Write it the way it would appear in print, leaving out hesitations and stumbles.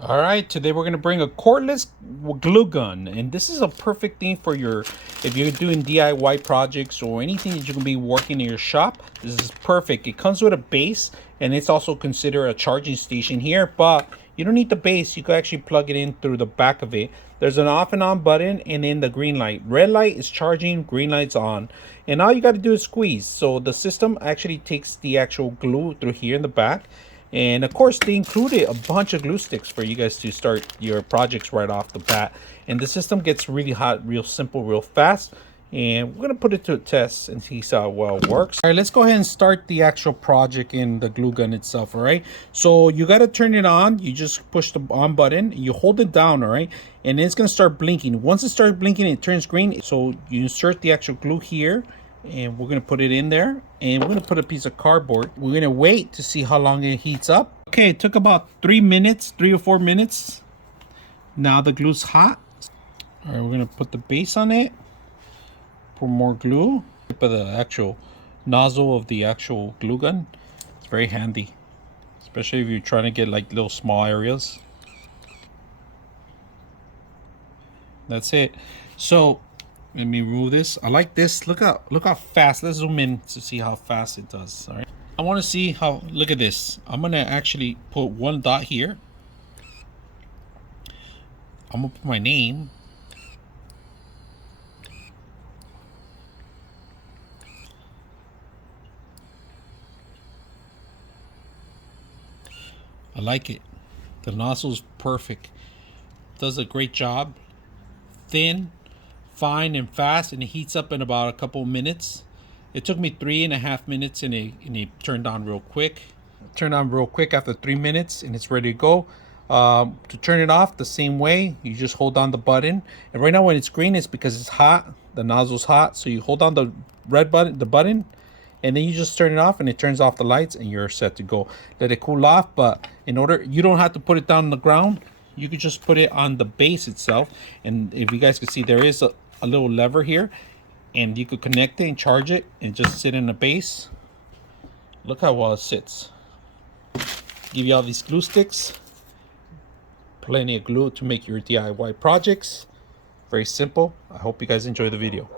All right, today we're gonna bring a cordless glue gun, and this is a perfect thing for if you're doing DIY projects or anything that you're gonna be working in your shop. This is perfect. It comes with a base, and it's also considered a charging station here, but you don't need the base. You can actually plug it in through the back of it. There's an off and on button, and then the green light. Red light is charging, green light's on, and all you got to do is squeeze. So the system actually takes the actual glue through here in the back. And of course, they included a bunch of glue sticks for you guys to start your projects right off the bat. And the system gets really hot, real simple, real fast. And we're gonna put it to a test and see how well it works. All right, let's go ahead and start the actual project in the glue gun itself. All right, so you got to turn it on. You just push the on button, you hold it down, all right, and it's gonna start blinking. Once it starts blinking, it turns green. So you insert the actual glue here, and we're gonna put it in there, and we're gonna put a piece of cardboard. We're gonna wait to see how long it heats up. Okay, it took about 3 minutes, 3 or 4 minutes. Now the glue's hot. All right, we're gonna put the base on it, pour more glue. Put the actual nozzle of the actual glue gun. It's very handy, especially if you're trying to get like little small areas. That's it. So let me remove this. I like this. Look how fast. Let's zoom in to see how fast it does. All right. I want to see how. Look at this. I'm gonna actually put one dot here. I'm gonna put my name. I like it. The nozzle's perfect. Does a great job. Thin, fine, and fast, and it heats up in about a couple of minutes. It took me 3.5 minutes, and it turned on real quick. Turned on real quick after 3 minutes, and it's ready to go. To turn it off the same way, you just hold on the button. And right now when it's green, it's because it's hot. The nozzle's hot, so you hold on the red button, and then you just turn it off, and it turns off the lights, and you're set to go. Let it cool off, but you don't have to put it down on the ground. You could just put it on the base itself. And if you guys can see, there is a little lever here, and you could connect it and charge it and just sit in the base. Look how well it sits. Give you all these glue sticks, plenty of glue to make your DIY projects. Very simple. I hope you guys enjoy the video.